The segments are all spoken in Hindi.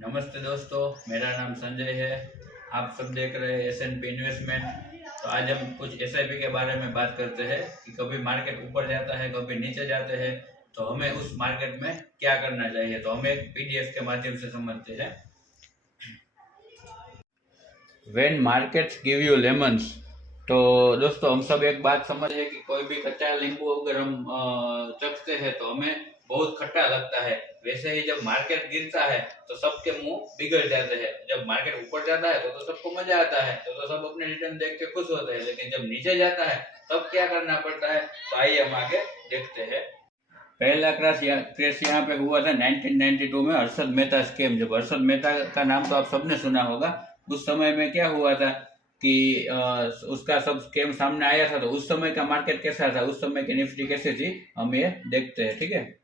नमस्ते दोस्तों, मेरा नाम संजय है। आप सब देख रहे हैं एसएनपी इन्वेस्टमेंट। तो आज हम कुछ एसआईपी के बारे में बात करते हैं कि कभी मार्केट ऊपर जाता है, कभी नीचे जाते हैं, तो हमें उस मार्केट में क्या करना चाहिए। तो हम एक पीडीएफ के माध्यम से समझते हैं। When markets give you lemons, तो दोस्तों हम सब एक बात समझे कि कोई भी कच्चा नींबू अगर हम चखते हैं तो हमें बहुत खट्टा लगता है। वैसे ही जब मार्केट गिरता है तो सबके मुंह बिगड़ जाते हैं। जब मार्केट ऊपर जाता है तो सबको मजा आता है, तो सब अपने रिटर्न देख के खुश होते हैं। लेकिन जब नीचे जाता है तब क्या करना पड़ता है, तो आइए हम आगे देखते हैं। पहला क्रैश यहाँ पे हुआ था 1992 में, हर्षद मेहता स्कैम। जब हर्षद मेहता का नाम तो आप सबने सुना होगा। उस समय में क्या हुआ था कि उसका सब स्कैम सामने आया था। तो उस समय का मार्केट कैसा था, उस समय की निफ्टी कैसी थी, हम ये देखते हैं। ठीक है,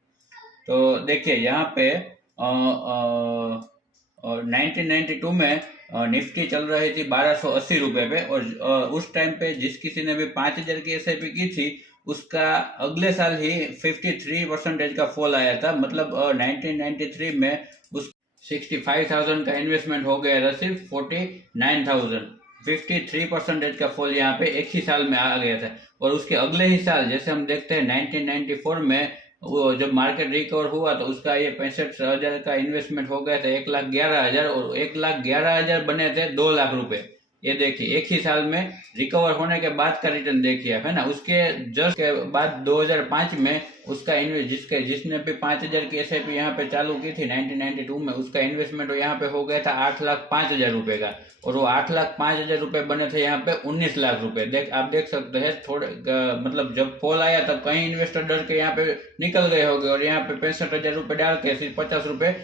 तो देखिए यहाँ पे 1992 में निफ्टी चल रही थी 1280 रुपए पे। और उस टाइम पे जिस किसी ने भी 5000 की एसआईपी की थी, उसका अगले साल ही 53% का फॉल आया था। मतलब 1993 में उस 65,000 का इन्वेस्टमेंट हो गया था सिर्फ 49,000। 53% का फॉल यहाँ पे एक ही साल में आ गया था। और उसके अगले ही साल जैसे हम देखते हैं 1994 में, वो जब मार्केट रिकवर हुआ तो उसका ये 65,000 का इन्वेस्टमेंट हो गया था 1,11,000। और 1,11,000 बने थे 2 लाख रुपए। ये देखिए एक ही साल में रिकवर होने के बाद का रिटर्न देखिए, है ना। उसके जस्ट के बाद 2005 में उसका जिसने भी 5,000 की एसआईपी यहाँ पे चालू की थी 1992 में, उसका इन्वेस्टमेंट यहाँ पे हो गया था 8,05,000 रुपए का। और वो 8,05,000 रुपए बने थे यहाँ पे 19 लाख रुपए। आप देख सकते हैं थोड़े मतलब जब फॉल आया तब कई इन्वेस्टर डर के यहाँ पे निकल गए होंगे और यहाँ पे 65,000 रुपए डाल के सिर्फ 50 रुपए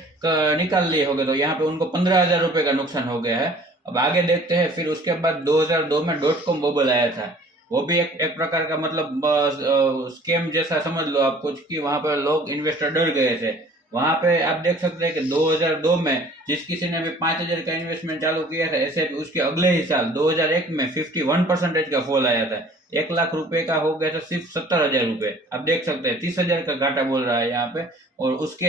निकाल लिए होंगे। तो यहाँ पे उनको 15,000 रुपए का नुकसान हो गया है। अब आगे देखते हैं। फिर उसके बाद 2002 में .com बबल आया था। वो भी एक प्रकार का मतलब स्कैम जैसा समझ लो आप कुछ, कि वहां पर लोग इन्वेस्टर डर गए थे। वहां पे आप देख सकते हैं कि 2002 में जिस किसी ने भी 5,000 का इन्वेस्टमेंट चालू किया था ऐसे, उसके अगले ही साल 2001 में 51% का फॉल आया था। 1 लाख रुपए का हो गया था सिर्फ 70,000 रुपए। आप देख सकते हैं 30,000 का घाटा बोल रहा है यहाँ पे। और उसके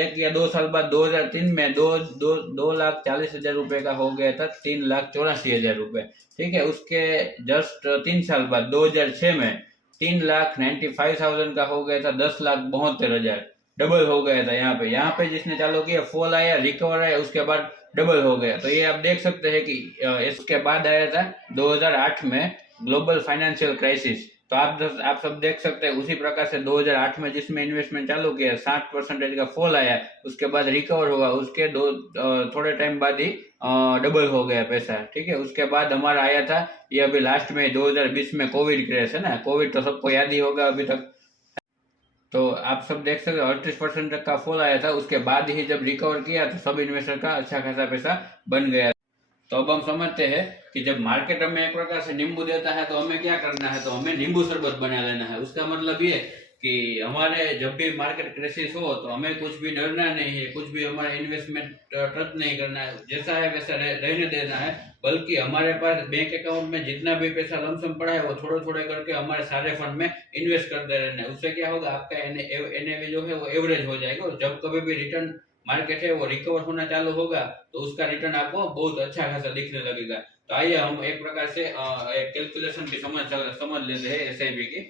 एक या 2 साल बाद 2003 में 2,40,000 रुपए का हो गया था 3,84,000 रुपए। ठीक है, उसके जस्ट 3 साल बाद 2006 में 3,95,000 का हो गया था 10,72,000। डबल हो गया था यहाँ पे जिसने चालू किया, फॉल आया, रिकवर आया, उसके बाद डबल हो गया। तो ये आप देख सकते हैं कि इसके बाद आया था 2008 में ग्लोबल फाइनेंशियल क्राइसिस। तो आप सब देख सकते हैं उसी प्रकार से 2008 में जिसमें इन्वेस्टमेंट चालू किया 60% का फॉल आया, उसके बाद रिकवर हुआ, उसके थोड़े टाइम बाद ही डबल हो गया पैसा। ठीक है, उसके बाद हमारा आया था ये अभी लास्ट में 2020 में कोविड क्रैश, है ना। कोविड तो सबको याद ही होगा अभी तक। तो आप सब देख सकते हो 38% तक का फॉल आया था। उसके बाद ही जब रिकवर किया तो सब इन्वेस्टर का अच्छा खासा पैसा बन गया। तो अब हम समझते हैं कि जब मार्केट हमें एक प्रकार से नींबू देता है तो हमें क्या करना है, तो हमें नींबू शरबत बना लेना है। उसका मतलब ये कि हमारे जब भी मार्केट क्राइसिस हो तो हमें कुछ भी डरना नहीं है, कुछ भी हमारा इन्वेस्टमेंट ट्रस्ट नहीं करना है, जैसा है वैसा रहने देना है। बल्कि हमारे पास बैंक अकाउंट में जितना भी पैसा लमसम पड़ा है वो थोड़े थोड़े करके हमारे सारे फंड में इन्वेस्ट करते रहना है। उससे क्या होगा, आपका एनएवी जो है वो एवरेज हो जाएगा। और जब कभी भी रिटर्न मार्केट है वो रिकवर होना चालू होगा तो उसका रिटर्न आपको बहुत अच्छा खासा दिखने लगेगा। तो आइए हम एक प्रकार से कैलकुलेशन की समझ लेते हैं एसआईपी की।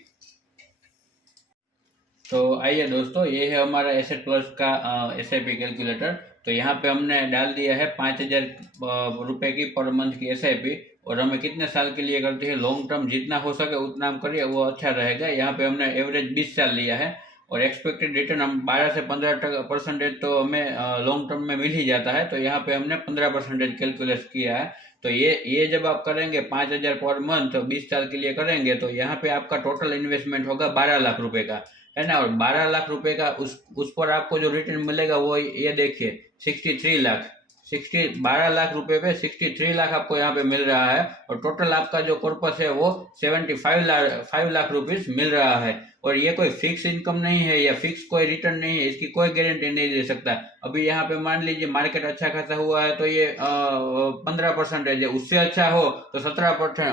तो आइए दोस्तों, ये है हमारा एसेट प्लस का एसआईपी कैलकुलेटर। तो यहाँ पे हमने डाल दिया है 5,000 रुपए की पर मंथ की एसआईपी। और हमें कितने साल के लिए करती है, लॉन्ग टर्म जितना हो सके उतना हम करिए, वो अच्छा रहेगा। यहाँ पे हमने एवरेज 20 साल लिया है। और एक्सपेक्टेड रिटर्न हम 12 से 15% तो हमें लॉन्ग टर्म में मिल ही जाता है। तो यहाँ पे हमने 15% कैलकुलेट किया है। तो ये जब आप करेंगे 5,000 पर मंथ 20 साल के लिए करेंगे तो यहाँ पे आपका टोटल इन्वेस्टमेंट होगा 12 लाख रुपए का, है ना। और 12 लाख रुपए का उस पर आपको जो रिटर्न मिलेगा वो ये देखिए 63 लाख। 12 लाख रुपए पे 63 लाख आपको यहाँ पे मिल रहा है। और टोटल आपका जो कॉर्पस है वो 5 लाख रुपीज मिल रहा है। और ये कोई फिक्स इनकम नहीं है या फिक्स कोई रिटर्न नहीं है, इसकी कोई गारंटी नहीं दे सकता। अभी यहाँ पे मान लीजिए मार्केट अच्छा खासा हुआ है तो ये 15% है, उससे अच्छा हो तो 17%,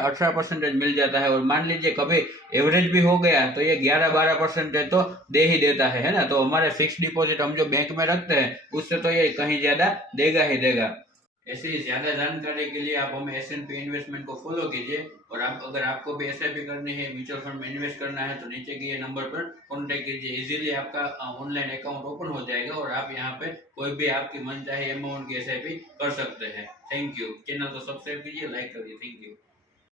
18% मिल जाता है। और मान लीजिए कभी एवरेज भी हो गया तो ये 11-12% तो दे ही देता है ना। तो हमारे फिक्स डिपॉजिट हम जो बैंक में रखते हैं उससे तो ये कहीं ज्यादा देगा ही देगा। ऐसी ज्यादा जानकारी के लिए आप हमें एस&पी इन्वेस्टमेंट को फॉलो कीजिए। और आप अगर आपको भी एसआईपी करनी है, म्यूचुअल फंड में इन्वेस्ट करना है, तो नीचे के ये नंबर पर कॉन्टेक्ट कीजिए। इजीली आपका ऑनलाइन अकाउंट ओपन हो जाएगा और आप यहाँ पे कोई भी आपकी मन चाहे अमाउंट की एसआईपी कर सकते हैं। Thank you. चैनल को सब्सक्राइब कीजिए, लाइक करिए। Thank you.